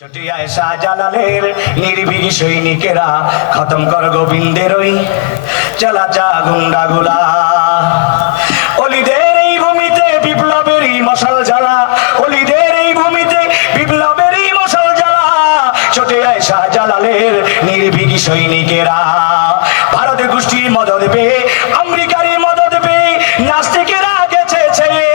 চটিয়ায় শাহজালালের নির্ভীক সৈনিকেরা খতম কর গোবিন্দের ওই অলিদের এই ভূমিতে বিপ্লবেরই মশাল জ্বালা, অলিদের এই ভূমিতে বিপ্লবেরই মশাল জ্বালা চটিয়ায় শাহজালালের নির্ভীক সৈনিকেরা ভারতের গোষ্ঠীর মদত পেয়ে আমেরিকারই মদত পেয়ে নাস্তিকেরা গেছে ছেড়ে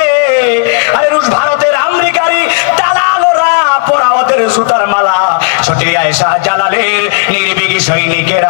আরে রুশ ভারতের আমেরিকারই দালালরা পোড়াওয়াতের সুতার মালা ছটিয়ায় শাহজালালের নির্বিঘি সৈনিকেরা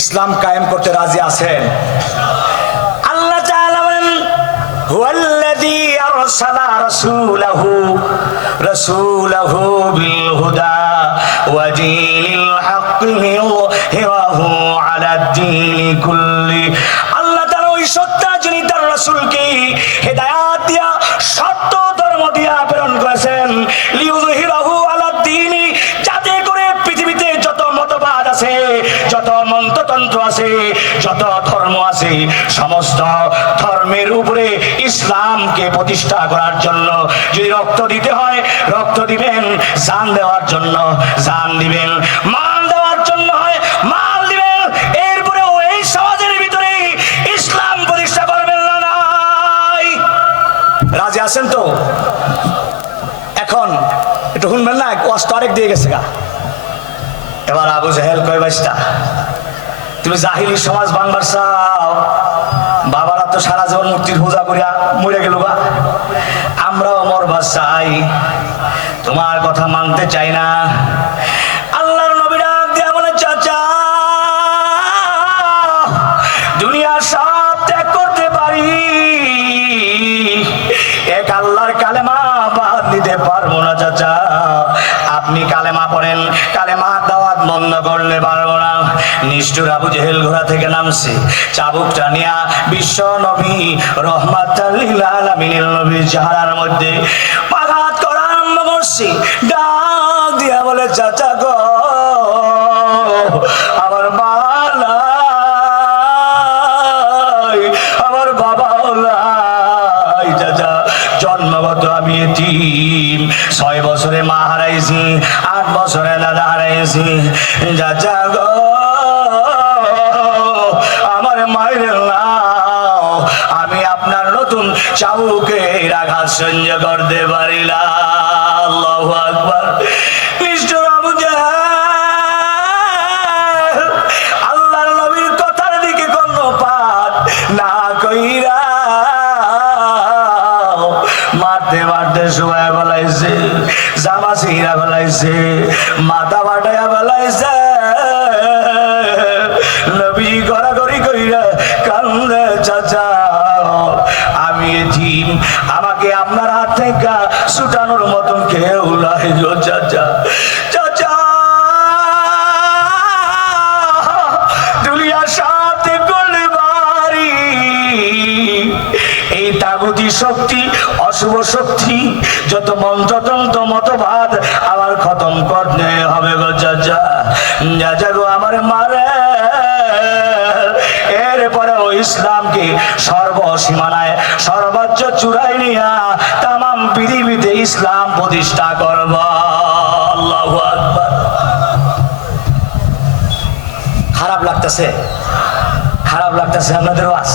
ইসলাম কায়েম করতে রাজি আছেন? আল্লাহ বলেন, হুয়াল্লাযী বিল হুদা ওয়া দীনিল আলাদ দীনি কুল্লি আছে সমস্ত ধর্মের উপরে ইসলামকে প্রতিষ্ঠা করার জন্য যদি রক্ত দিতে হয়, রক্ত দিবেন, জান দেওয়ার জন্য, জান দিবেন মান দেওয়ার জন্য হয়, মাল দিবেন। এই সমাজের ভিতরে ইসলাম প্রতিষ্ঠা করবেন না, নাই। রাজি আছেন তো? এখন একটু শুনবেন না কষ্ট আরেক দিয়ে গেছে গা। এবার আবু জাহেল কয় তুমি জাহিলি সমাজ বাংলার তো সারা জীবন মূর্তির পূজা করিয়া মরে গেল বা? আমরাও মরবার চাই। তোমার কথা মানতে চাই না। বন্ধ করলে পারব না। নিষ্ঠুর আবু জেহেল ঘোড়া থেকে নামছে। চাবুক টানিয়া বিশ্ব নবী, রহমাত নবীর চেহারার মধ্যে আঘাত করা আরম্ভ করছি। ডাক দিয়া বলে, চাচা গো চাউকে আঘাত সহ্য করতে পারিলা। আল্লাহু আকবার। শক্তি, অশুভ শক্তি, যত মন্ত্রতন্ত্র মতবাদ আবার খতম করতে হবে গো যা যা গো আমার মারে। এরপরে ও ইসলামকে সর্বসীমানায়, সর্বোচ্চ চূড়াই নিয়া তাম পৃথিবীতে ইসলাম প্রতিষ্ঠা করব। আল্লাহু খারাপ লাগতেছে। খারাপ লাগতেছে আপনাদের ওয়াজ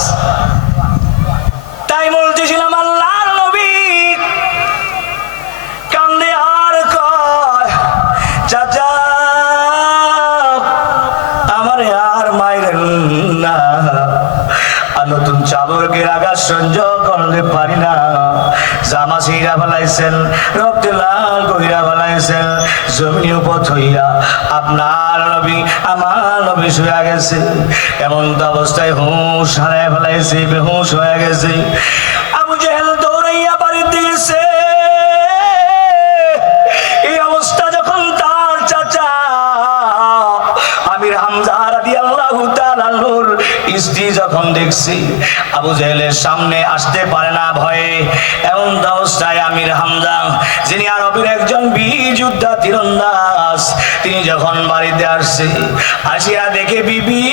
ফেলাইছেন রক্তে লাল করিয়া ফেলাইছেন জমিন পথ হইয়া আপনার নবী, আমার নবী শুয়া গেছে। এমন তো অবস্থায় হুঁশ হারায় ফেলাইছে, বেহুশ হয়ে গেছে। স্ত্রী যখন দেখছি, আবু জাহেলের সামনে আসতে পারে না ভয়ে, এমন দশটায় আমির হামজা, যিনি আরবের একজন বীর যোদ্ধা তীরন্দাজ, তিনি যখন বাড়িতে আসছে, আসিয়া দেখে বিবি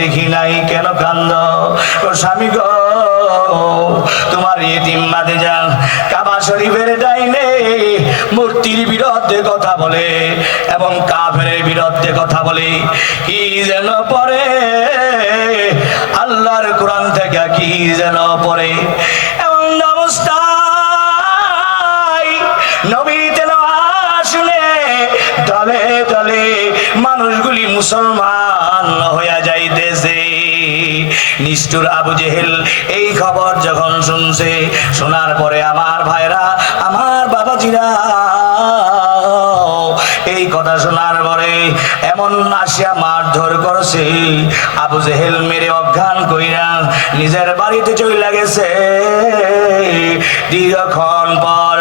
দেখি নাই কেন কান্দ? ও স্বামী গো, তোমার এতিম মাদে যান কাবা শরীফের ডাইনে মূর্তির বিরুদ্ধে কথা বলে এবং কাফের বিরুদ্ধে কথা বলে। কি যেন পরে আল্লাহর কোরআন থেকে কি যেন পরে এবং নমস্কার নবীর তেলাওয়াত শুনে দলে দলে মানুষগুলি মুসলমান নিষ্ঠুর আবু জেহেল এই খবর যখন শুনছে, শোনার পরে আমার ভাইরা, আমার বাবাজিরা, এই কথা শোনার পরে এমন আসিয়া মারধর করছে। আবু জেহেল মেরে অজ্ঞান কইরা নিজের বাড়িতে চলে গেছে। দীর্ঘক্ষণ পর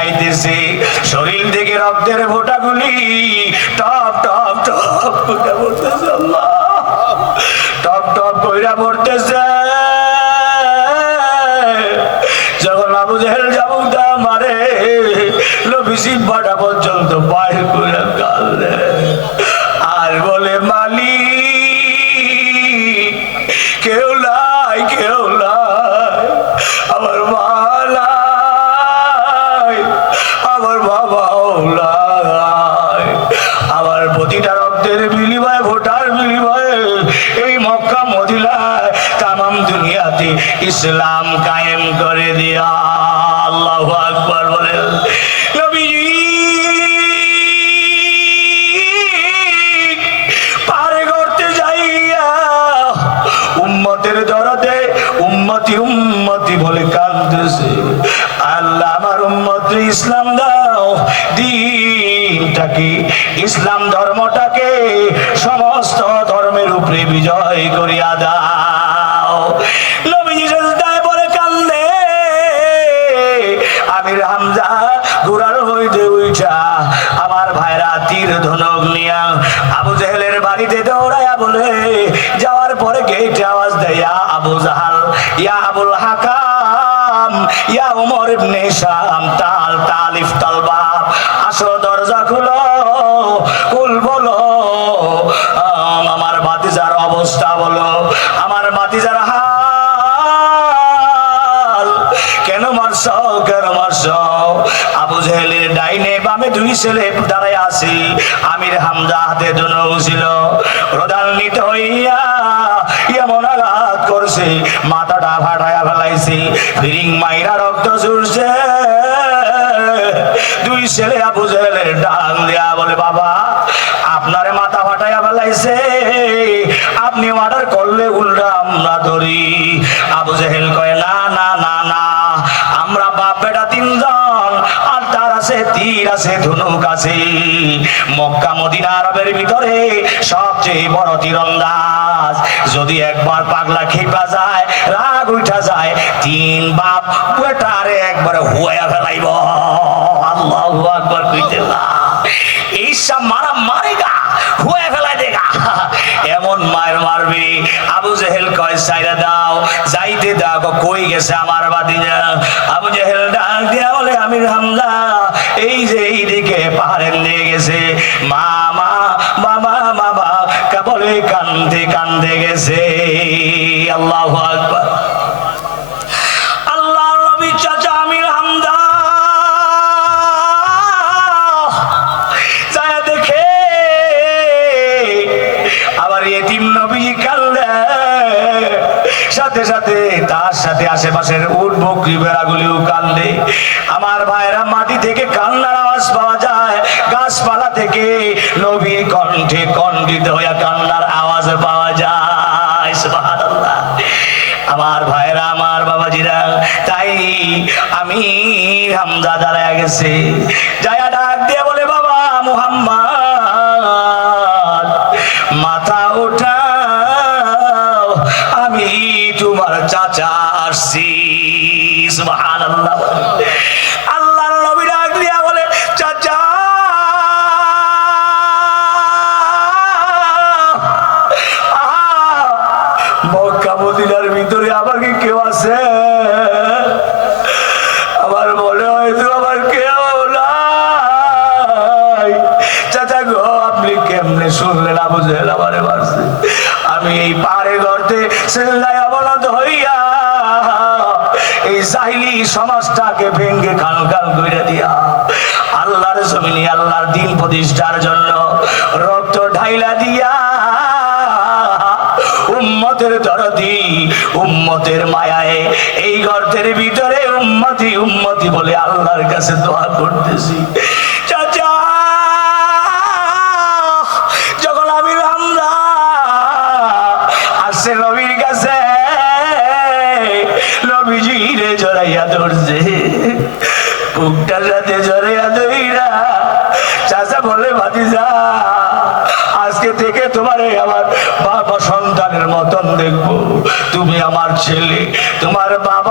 যাইতেছে শরীর থেকে রক্তের ফোঁটাগুলি টপ টপ টপ আল্লাহ। টপ টপ কইরা পড়তেছে। যখন আবু জেহেল জাবুদা মারে লবিসি বাটা পর্যন্ত বাইর করে মক্কা মদিলায় তামাম দুনিয়াতে ইসলাম কায়েম করে দিয়া। হইতে উঠা আমার ভাইরা তীর ধনক নিয়া আবু জেহেলের বাড়িতে দৌড়াইয়া বলে যাওয়ার পরে গেটে আওয়াজ দেয়া আবু জাহাল, ইয়া আবুল হাকাম, ইয়া উমর ইবনে শাম, তাল তালিফ তালবাব করছে মাথাটা ফাটায়া ফেলাইছি, ফিরিং মাইরা রক্ত ঝুরছে। দুই ছেলে আবু জেহেলের ডান দেয়া বলে, বাবা, আপনারে মাথা ফাটাইয়া ফেলাইছে। আপনি অর্ডার করলে উল্টা আমরা ধরি। আবু জেহেল কয়, না না না না, আমরা বাপ বেটা তিনজন, আর তার আছে, তীর আছে, ধনুক আছে। মক্কা, মদিনা, আরবের ভিতরে সবচেয়ে বড় তীরন্দাজ। যদি একবার পাগলা খেপা যায়, রাগ উঠা যায়, তিন বাপ বেটারে একবারে হুয়া ফেলাইব। আল্লাহ আকবার কইতে ঈশা মারা মারেগা হুয়া ফেলাই দেগা এমন মায়ের মারবি। আবু জেহেল কয়, সাইরা দাও, যাইতে দাও, কই গেছে আমার বাদিজা আবু জেহেল ডাক দিয়া বলে, আমির হামদা এই যে এইদিকে পাহাড়ের নিয়ে গেছে কান্দে গেছে। আল্লাহু আবার এতিম সাথে সাথে তার সাথে আশেপাশের কান্দে। আমার ভাইরা মাটি থেকে কান্নার আওয়াজ পাওয়া যায়, গাছপালা থেকে see. সেল্লাই অবনত এই জাহিলি সমাজটাকে ভেঙ্গে খান খান করে দিয়া আল্লাহর জমিনে আল্লাহর দিন প্রতিষ্ঠার জন্য রক্ত ঢাইলা দিয়া উম্মতের দরদি, উম্মতের মায়ায় এই গর্তের ভিতরে উম্মতি উম্মতি বলে আল্লাহর কাছে দোয়া করতেছি। ছেলে তোমার বাবা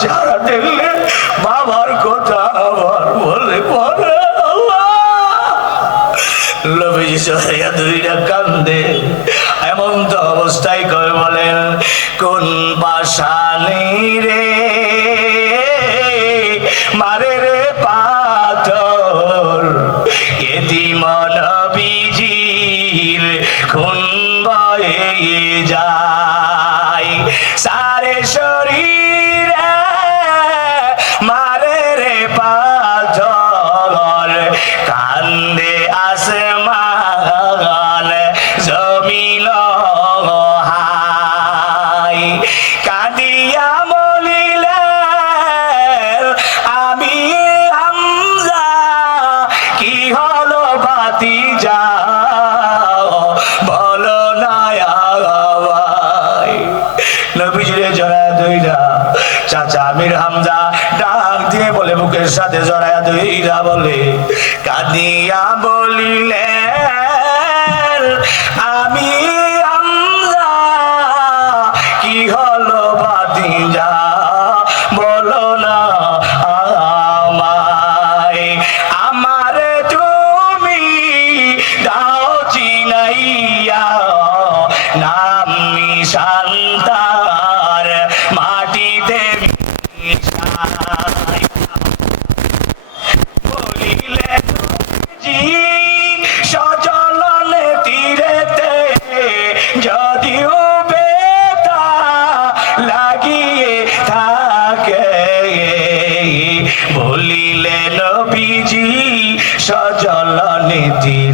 আপনার চেহারা বাবার কথা আমার বলে পড়ে আল্লাহ। নবীজি সহায়া দুইটা কান্দে। কান্দে আসে জমিন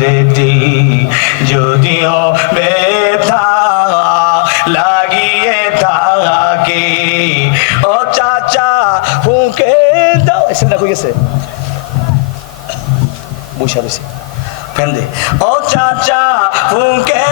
তীরেতে যদিও ব্যথা লাগিয়ে থাকে। ও চাচা, ফুঁকে দাও। এসে দেখো গেছে? বৈশা রয়েছে। ফ্যান দে। ও চাচা, ফুকে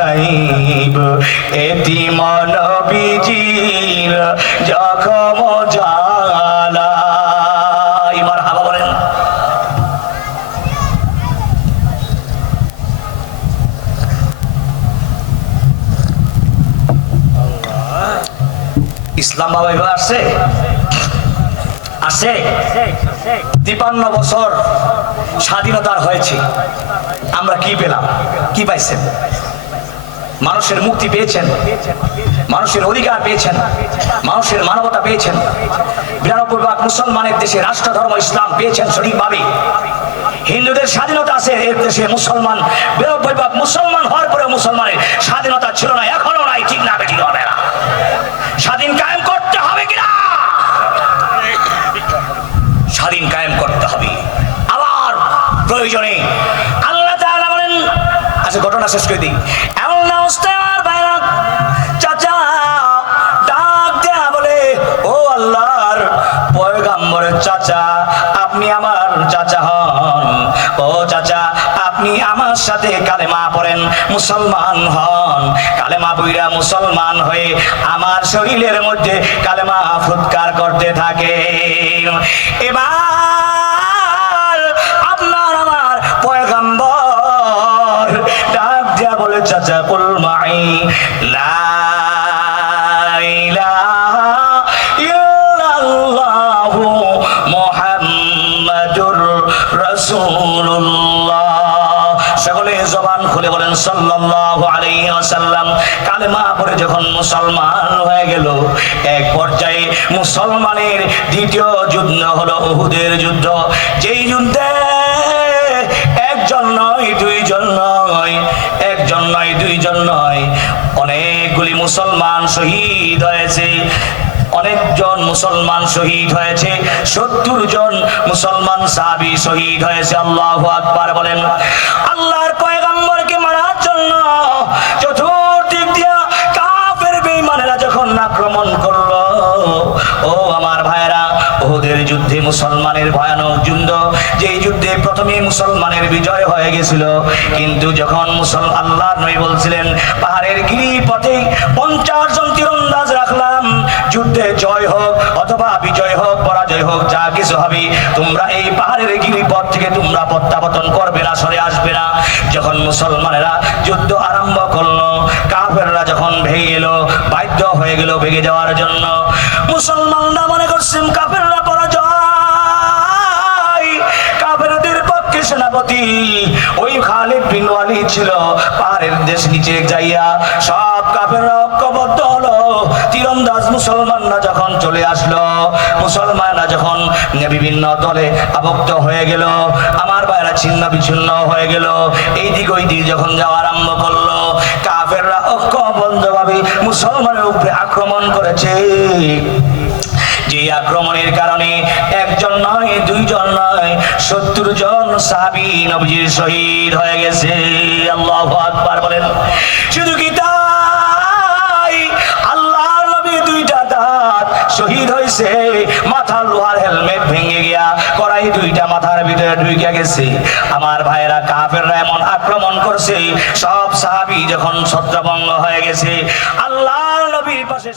মাতাইব এটি মন বিজির জখম জালা এবার হাবা বলেন। ইসলাম বাবা এবার আসছে? আসছে? তিপান্ন বছর স্বাধীনতার হয়েছে। আমরা কি পেলাম? কি পাইছেন? মানুষের মুক্তি পেয়েছেন। মানুষের অধিকার পেয়েছেন। মানুষের মানবতা পেয়েছেন। বিরানব্বই ভাগ মুসলমানের দেশে রাষ্ট্র, ধর্ম, ইসলাম পেয়েছেন সঠিকভাবে। হিন্দুদের স্বাধীনতা আছে, এর দেশে মুসলমান, বিরানব্বই ভাগ মুসলমান হওয়ার পরে মুসলমানের স্বাধীনতা ছিল না এখনও নাই, ঠিক না, বেঠিক হবে না। স্বাধীন কায়েম করতে হবে কিনা? স্বাধীন কায়েম করতে হবে। আবার প্রয়োজনে আল্লাহ বলেন আচ্ছা ঘটনা শেষ করে দিই। মুসলমান হন। কালেমা বইরা মুসলমান হয়ে আমার শরীরের মধ্যে কালেমা ফুৎকার করতে থাকে এবার আপনার আমার পয়গম্বর ডাক দিয়া বলে চাচা কুলমাই লা সাল্লাল্লাহু আলাইহি ওয়াসাল্লাম, কালেমা পড়ে যখন মুসলমান হয়ে গেল, এক পর্যায়ে মুসলমানের দ্বিতীয় যুদ্ধ হলো উহুদের যুদ্ধ। যেই যুদ্ধে একজন নয়, দুইজন নয়, একজন নয়, দুইজন নয়, অনেকগুলি মুসলমান শহীদ হয়েছে, অনেকজন মুসলমান শহীদ হয়েছে সত্তর জন মুসলমান সাহাবি শহীদ হয়েছে। আল্লাহ আকবার বলেন, আল্লাহর মুসলমানের ভয়ানক যুদ্ধ, যেই যুদ্ধে প্রথমে মুসলমানের বিজয় হয়ে গেছিল। কিন্তু যখন মুসল আল্লাহ নই বলছিলেন, পাহাড়ের গিরি পথে পঞ্চাশ জন তীরন্দাজ রাখলাম, যুদ্ধে জয় হোক অথবা বিজয় হোক, পরাজয় হোক, যা কিছু হবে, তোমরা এই পাহাড়ের গিরিপথ থেকে তোমরা প্রত্যাবর্তন করবে না, সরে আসবে না। যখন মুসলমানেরা যুদ্ধ আরম্ভ করল, কাফেররা যখন ভেঙে গেল বাধ্য হয়ে গেল ভেঙে যাওয়ার জন্য, মুসলমানরা মনে করছেন কাফেররা সেনাপতি ওই খালিদ বিন ওয়ালিদ ছিল, পাহাড়ের দেশ নিচে যাইয়া সব কাফেররা ঐক্যবদ্ধ হলো। তীরন্দাজ মুসলমানরা যখন চলে আসলো, মুসলমানরা যখন বিভিন্ন দলে আবক্ত হয়ে গেল, আমার বাইরা ছিন্ন বিচ্ছিন্ন হয়ে গেল। এই দিক ওই দিক যখন যাওয়া আরম্ভ করল, কাফেররা ঐক্যবদ্ধভাবে মুসলমানের উপরে আক্রমণ করেছে। যে আক্রমণের কারণে একজন নয়, দুইজন নয়, সত্তর জন সাহাবি নবীজির শহীদ হয়ে গেছে। আল্লাহ আকবার বলেন, শুধু কি আল্লাহ নবী দুইটা দাঁত শহীদ হয়েছে। মাথার লোহার হেলমেট ভেঙে গিয়া কড়াই দুইটা মাথার ভিতরে ঢুকে গেছে। আমার ভাইয়েরা কাফেররা এমন আক্রমণ করছে, সব সাহাবি যখন ছত্রভঙ্গ হয়ে গেছে, আল্লাহর নবীর পাশে